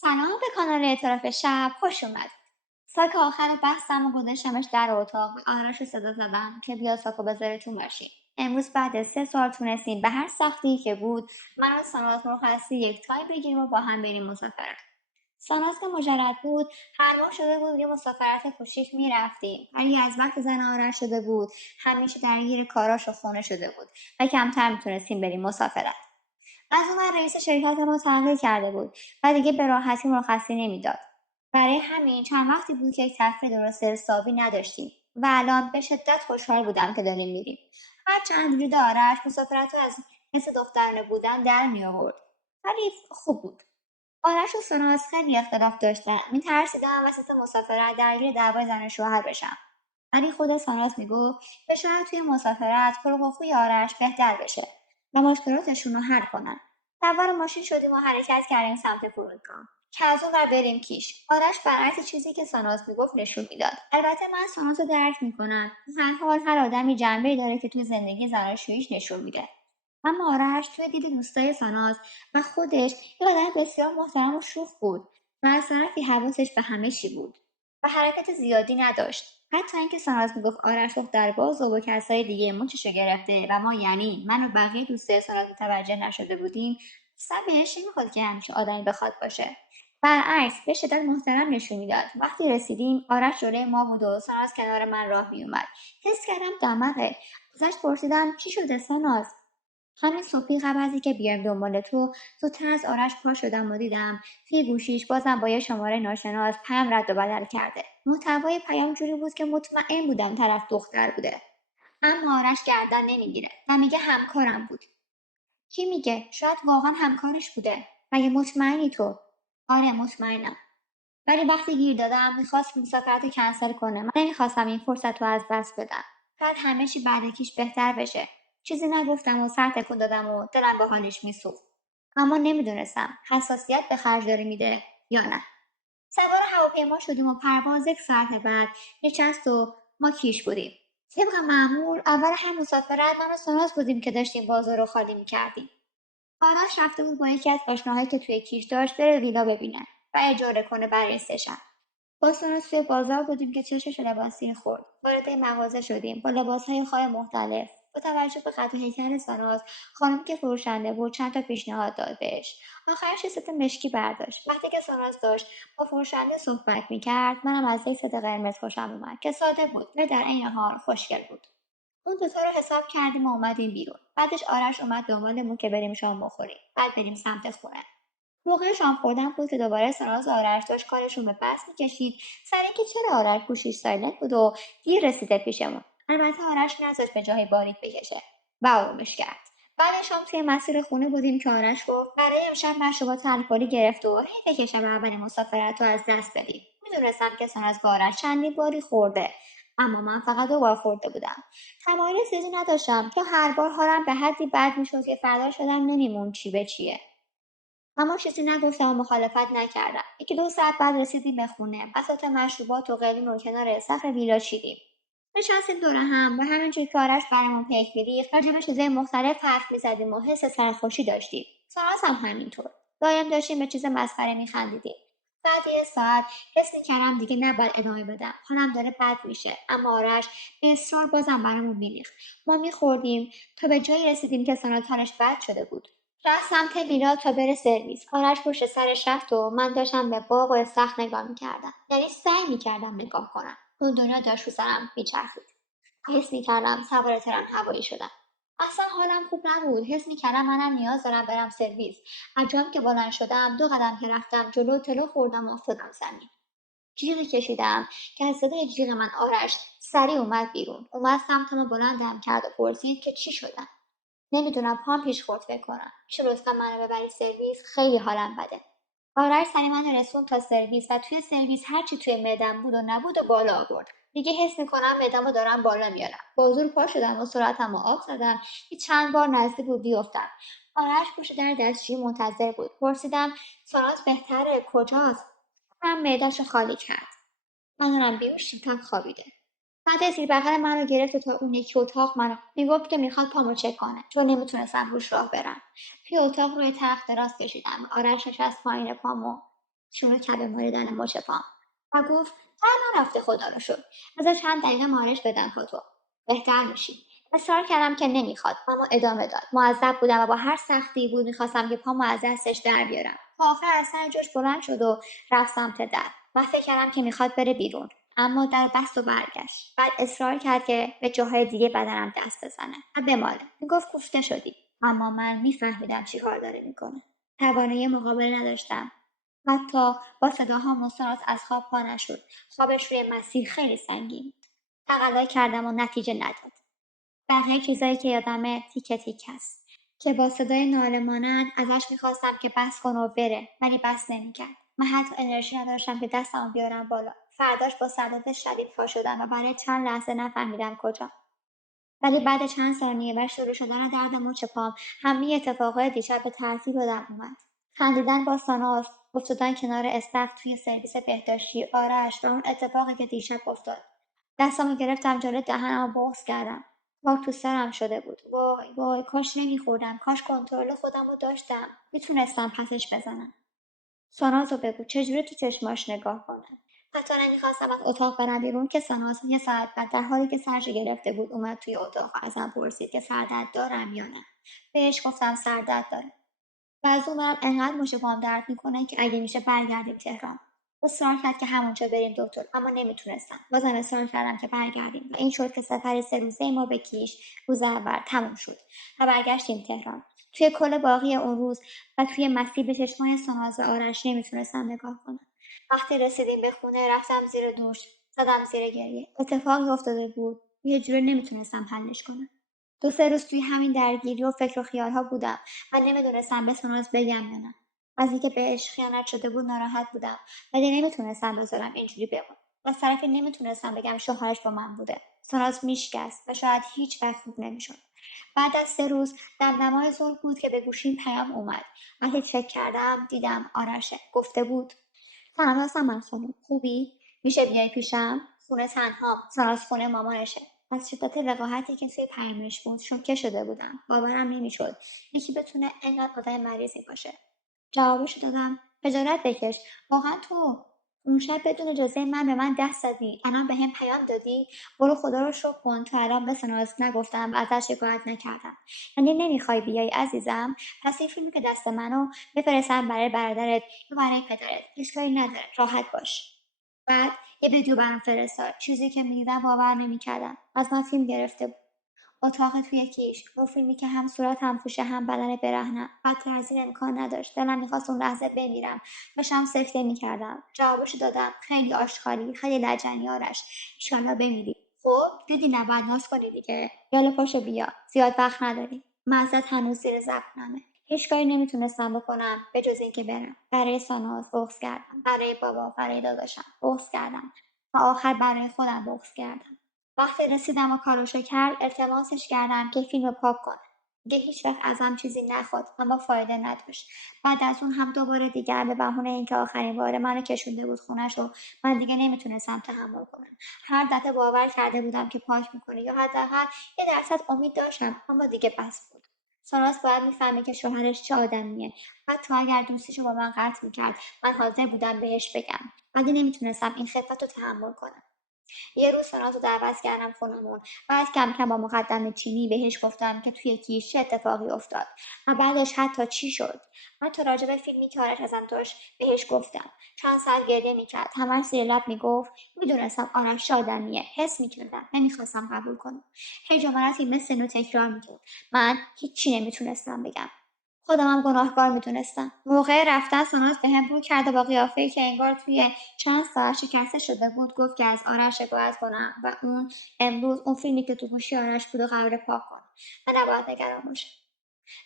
سلام به کانال اطراف شب خوش اومد. ساک آخر بستم و گذاشتمش در اتاق و آرش رو صدا زدم که بیا ساکو بذاره تو ماشین. امروز بعد از 3 سال تونستیم به هر سختی که بود من و ساناز مرخصی یک تای بگیریم و با هم بریم مسافرت. ساناز که مجرد بود هر ماه شده بود یه مسافرت کوچیک میرفتیم، ولی از وقت زن آرش شده بود همیشه درگیر کاراش و خونه شده بود و کمتر میتونستیم بریم مسافرت. از اون رئیس شرکت ما تغییر کرده بود و دیگه به راحتی مرخصی نمیداد. برای همین چند وقتی بود که یک تفریح درست حسابی نداشتیم و الان به شدت خوشحال بودم که داریم میریم. هرچند وجود آرش مسافرت رو از حس دخترانه بودن در می آورد، ولی خوب بود. آرش و ساناز خیلی اختلاف داشتن. میترسیدم وسط مسافرت درگیر دعوای زن و شوهر بشم، ولی خود ساناز میگفت که شاید توی مسافرت خلق و خوی آرش بهتر بشه و مشکلاتشون رو حل کنن. سوار ماشین شدیم و حرکت کردیم سمت فرودگاه که از اون ور بریم کیش. آرش برعکس چیزی که ساناز میگفت نشون میداد. البته من ساناز رو درک میکنم. هر حال هر آدمی جنبه‌ای داره که توی زندگی زناشوییش نشون میده. اما آرش توی دید دوستای ساناز و خودش یه آدم بسیار محترم و شوخ بود و از طرفی حواسش به همه چی بود و حرکت زیادی نداشت. حتی اینکه ساناز میگفت آرش دختر باز و با کسای دیگه مچشو گرفته و ما یعنی من و بقیه دوستای ساناز متوجه نشده بودیم، اصلا بهش نمیخواد که همیشه آدمی بخواد باشه. برعکس به شدت محترم نشون میداد. وقتی رسیدیم آرش جلوی ما بود و ساناز کنار من راه میومد. حس کردم دمقه. ازش پرسیدم چی شده ساناز؟ همین صبحی قبل از اینکه بیایم دنبال تو زودتر از آرش پا شدم و دیدم توی گوشیش بازم با یه شماره ناشناس پیام رد و بدل کرده. محتوای پیام جوری بود که مطمئن بودم طرف دختر بوده، اما آرش گردن نمیگیره و میگه همکارم بود. کی میگه؟ شاید واقعا همکارش بوده. مگه مطمئنی تو؟ آره مطمئنم. ولی وقتی گیر دادم میخواست مسافرت رو کنسل کنه. من نمیخواستم این فرصت رو از دست بدم. شاید همه چی بعد کیش بهتر بشه. چیزی نگفتم و سر تکون دادم و دلم به حالش میسوخت. اما نمیدونستم حساسیت به خرج داره میده یا نه. سوار هواپیما شدیم و پرواز 1 ساعت بعد نشست و ما کیش بودیم. طبق معمول اول هم مسافرت من و ساناز بودیم که داشتیم بازار رو خالی میکردیم. آرش رفته بود با یکی از آشناهایی که توی کیش داشت بره ویلا ببینه و اجاره کنه برای 3 شب. با ساناز توی بازار بودیم که چشش لباسی خورد. وارد مغازه شدیم با لباسهای خای مختلف. با توجه به قد و هیکل ساناز خانم که فروشنده بود چند تا پیشنهاد داد بهش. آخرش یه ست مشکی برداشت. وقتی که ساناز داشت با فروشنده صحبت میکرد منم از یک ست قرمز خوشم اومد که ساده بود و در عین حال خوشگل بود. اون دوتا رو حساب کردیم و اومدیم بیرون. بعدش آرش اومد دنبالمون که بریم شام بخوریم، بعد بریم سمت خونه. موقع شام خوردن بود که دوباره ساناز و آرش داشت کارشون به پس میکشید سر اینکه چرا آرش گوشیش سایلنت بود و دیر رسیده پیشمون. البته آرش نذاشت به جای باریک بکشه و آرومش کرد. بعد شام توی مسیر خونه بودیم که آرش گفت برای امشب مشروبات الکلی گرفت و حیفه که شب اول مسافرت رو از دست بدیم. میدونستم که ساناز با آرش چندین باری خورده، اما من فقط 2 بار خورده بودم. تمایل زیادی نداشتم چون هر بار حالم به حدی بد میشد که فردا شدم نمیمون چی به چیه. اما چیزی نگفتم و مخالفت نکردم. 1-2 ساعت بعد رسیدیم به خونه. بساط مشروبات و قلیون رو کنار سقف ویلا چیدیم. نشستیم دور هم و همینجور که آرش برامون پیک میریخت راجع به چیزای مختلف حرف میزدیم و حس سرخوشی داشتیم. ساناز هم همینطور. دایم داشتیم به چیز مسخره میخندیدیم. بعد 1 ساعت حس میکردم دیگه نباید ادامه بدم. حالم داره بد میشه، اما آرش به اصرار بازم برامون میریخت. ما میخوردیم تا به جایی رسیدیم که ساناز حالش بد شده بود. رفت سمت ویلا تا بره سرویس. آرش پشت سرش رفت و من داشتم به باغ و استخر نگاه میکردم. یعنی سعی میکردم نگاه کنم. اون دنیا داشت رو سرم میچرخید. حس میکردم سوار ترن هوایی شدم. اصلا حالم خوب نبود. حس میکردم منم نیاز دارم برم سرویس. از جام که بلند شدم 2 قدم که رفتم جلو تلو خوردم و افتادم زمین. جیغی کشیدم که از صدای جیغ من آرش سریع اومد بیرون. اومد سمتم و بلندم کرد و پرسید که چی شدم. نمیدونم پام پیش خورد فکر کنم. میشه لطفا منو ببری سرویس؟ خیلی حالم بده. آرش سری منو رسوند تا سرویس و توی سرویس هرچی توی معدم بود و نبود و بالا آورد. دیگه حس میکنم معدمو دارم بالا میارم. با زور پا شدم و سرعتمو آب زدم که چند بار نزدیک بود بیفتم. آرش پشت در دستشویی منتظر بود. پرسیدم ساناز بهتره؟ کجاست؟ هم معدهشو خالی کرد. من دارم بیهوش شیطان خوابیده. بعد زیر بغل منو گرفت و تا اون یکی اتاق منو میگفت که میخواد پامو چک کنه چون نمیتونستم روش راه برم. توی اتاق روی تخت دراز کشیدم. آرش نشست پایین پامو شروع کرد به مالیدن مچ پام و گفت در نرفته خدا رو شکر. بذار چند دقیقه مالش بدم پاتو، بهتر میشی. اصرار کردم که نمیخواد، اما ادامه داد. معذب بودم و با هر سختی بود میخواستم که پامو از دستش در بیارم. تا آخر از سر جاش بلند شد و رفت سمت در. من فکر کردم که میخواد بره بیرون، اما در بست و برگشت. بعد اصرار کرد که به جاهای دیگه بدنم دست بزنه و بماله. میگفت کوفته شدی، اما من میفهمیدم چی کار داره میکنه. توانایی مقابله نداشتم. حتی با صداها مستراح از خواب پا نشد. خوابش روی مسیر خیلی سنگین. تقلا کردم و نتیجه نداد. بقیه چیزایی که یادمه تیکه تیک هست که با صدای ناله مانند ازش میخواستم که بس کن و بره، ولی بس نمیکرد. من حتی انرژی نداشتم که دستمو بیارم بالا. فرداش با سردرد شدید پا شدم و برای چند لحظه نفهمیدم کجا. ولی بعد چند ثانیه و شروع شدن درد مچ پام، همه اتفاقای دیشب به ترتیب یادم اومد. خندیدن با ساناز، افتادن کنار استخر توی سرویس بهداشتی آرش و اون اتفاقی که دیشب افتاد. دستامو گرفتم جلوی دهنم و بغض کردم. خاک تو سرم شده بود. وای وای، کاش نمیخوردم، کاش کنترل خودم رو داشتم، میتونستم پسش بزنم. سانازو بگو چجوری تو چشماش نگاه کنم. حتی نمیخواستم از اتاق برم بیرون که ساناز یه ساعت بعد در حالی که سرش گرفته بود اومد توی اتاق و ازم پرسید که سردرد دارم یا نه. بهش گفتم سردرد داره و از اون برم انقدر مچ پام درد میکنه که اگه میشه برگردیم تهران. اصرار کرد که همونجا بریم دکتر، اما نمیتونستم. بازم اصرار کردم که برگردیم و این شد که سفر 3 روزه ما به کیش روز اول تموم شد و برگشتیم تهران. توی کل باقی اون روز و توی مسیر به چشمای ساناز و آرش نمیتونستم نگاه کنم. وقتی رسیدیم به خونه رفتم زیر دوش، زدم زیر گریه. اتفاقی افتاده بود، یه جوری نمیتونستم حلش کنم. 2-3 روز توی همین درگیری و فکر و خیالها بودم و نمیدونستم به ساناز بگم یا نه. از اینکه بهش خیانت شده بود ناراحت بودم، ولی نمیتونستم بذارم اینجوری بمونه. از طرفی نمیتونستم بگم شوهرش با من بوده. ساناز میشکست و شاید هیچ وقت خوب نمیشد. بعد از 3 روز دمدمای ظهر بود که به گوشیم پیام اومد. وقتی چک کردم دیدم آرشه. گفته بود سلام من خانم، خوبی؟ میشه بیای پیشم؟ خونه تنها، ساناز خونه مامانشه. از شدت وقاحتی که توی پیامش بود شوکه شده بودم. باورم نمیشد یکی بتونه انقدر آدم مریضی باشه. جوابشو دادم خجالت بکش، واقعا تو اون شب بدون اجازه من به من دست زدی، الان بهم پیام دادی. برو خدا رو شکر کن تا الان به ساناز نگفتم و ازش شکایت نکردم. یعنی نمیخوای بیای عزیزم؟ پس این فیلمی که دست منو بفرستم برای برادرت یا برای پدرت، اشکالی نداره، راحت باش. بعد یه ویدیو برام فرستاد. چیزی که میدیدم باور نمیکردم. از من فیلم گرفته بود. اتاق توی کیش، اون فیلمی که هم صورت هم پوشه هم بدن برهنم. بدتر از این امکان نداشت. دلم میخواست اون لحظه بمیرم. داشتم سکته میکردم. جوابشو دادم خیلی آشغالی، خیلی لجنی آرش، ایشالله بمیری. خب دیدی نباید ناز کنی دیگه، یالا پاشو بیا، زیاد وقت نداری. مغزت هنوز زیر زبونمه. هیچ کاری نمیتونستم بکنم به جز اینکه برم. برای ساناز بغض کردم، برای بابا، برای داداشم بغض کردم و آخر برای خودم بغض کردم. وقتی رسیدم و کاراشو کرد التماسش کردم که فیلم پاک کنه. دیگه هیچ وقت ازم چیزی نخواد، اما فایده نداشت. بعد از اون هم دوباره دیگر به بهونه اینکه آخرین بار منو کشونده بود خونش و من دیگه نمیتونستم تحمل کنم. هر دفعه باور کرده بودم که پاک میکنه یا حداقل یه درصد امید داشتم، اما دیگه بس بود. ساناز باید میفهمه که شوهرش چه آدمیه. حتی اگر دوستیشو با من قطع میکرد من حاضر بودم بهش بگم، ولی نمیتونستم این خفت رو تحمل کنم. یه روز ساناز رو دعوت کردم خونمون. بعد کم کم با مقدم چینی بهش گفتم که توی کیش چه اتفاقی افتاد و بعدش حتی چی شد. حتی راجع به فیلمی که آرش ازم داشت بهش گفتم. چند ساعت گریه میکرد، همش زیر لب میگفت میدونستم آرش چه آدمیه، حس میکردم، نمیخواستم قبول کنم. هی جملاتی مثل اینو تکرار میکرد. من هیچی نمیتونستم بگم. خودمم گناهکار میدونستم. موقع رفتن ساناز بهم رو کرد و با قیافه‌ای که انگار توی چند ساعت شکسته شده بود گفت که از آرش شکایت کنم و اون امروز اون فیلمی که تو گوشی آرش بود و قراره پاک کنه و نباید نگران باشه.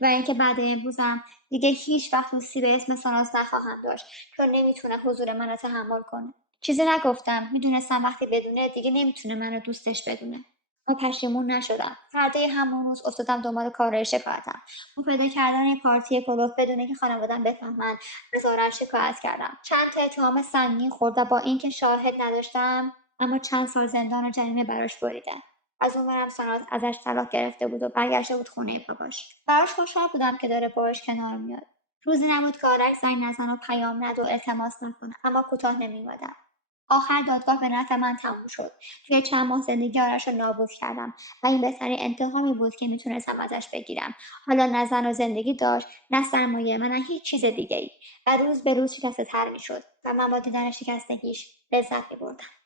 و اینکه بعد امروزم دیگه هیچ وقت دوستی به اسم ساناز نخواهم داشت چون نمیتونه حضور منو تحمل کنه. چیزی نگفتم، میدونستم وقتی بدونه دیگه نمیتونه منو دوستش بدونه. اما پشیمون نشدم. فردای همون روز افتادم دنبال کارهای شکایتم. اون پیدا کردن یه پارتی کلوف بدونه که خانوادم بفهمن از آرش شکایت کردم. چند تا اتهام سنگین خورد و با اینکه شاهد نداشتم اما چند سال زندان و جریمه براش بریدن. از اون برم ساناز ازش طلاق گرفته بود و برگشته بود خونه باباش. براش خوشحال بودم که داره باهاش کنار میاد. روزی نبود که آرش زنگ نزن و پیام ند و التماس نکنه، اما کوتاه نمی‌آمدم. آخر دادگاه به نفع من تموم شد. توی چند ماه زندگی آرش را نابود کردم و این بهترین انتقامی بود که میتونستم ازش بگیرم. حالا نه زن و زندگی داشت، نه سرمایه و نه هیچ چیز دیگه ای. و روز به روز شکسته تر میشد و من با دیدن شکستگیش لذت میبردم.